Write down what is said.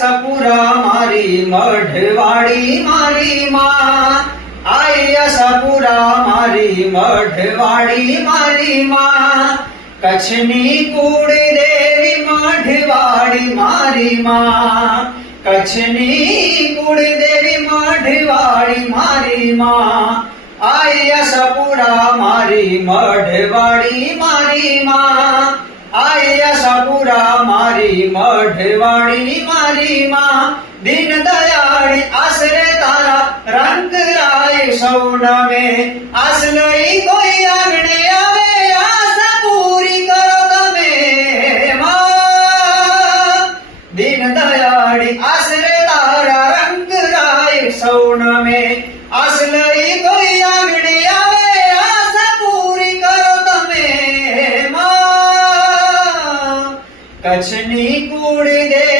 આયસપુરા મારી મઢવાડી મારી માં, આયસપુરા મારી મઢવાડી મારી માં, કચ્છની કુળદેવી મઢવાડી મારી માં, કચ્છની કુળદેવી મઢવાડી મારી માં, આયસપુરા મારી મઢવાડી મારી માં, આયસપુરા મારી મઢવાડી મારી માં, દીનદયાળી આશરે તારા રંગ રાય સૌનમે, આસ લઈ કોઈ આંગણે આવે આસ પૂરી કરો તમે માં, દીનદયાળી આશરે તારા રંગ રાય સૌનમે, આસ લઈ કોઈ આંગણે આવે આસ પૂરી કરો તમે માં, કચ્છની કુળદેવી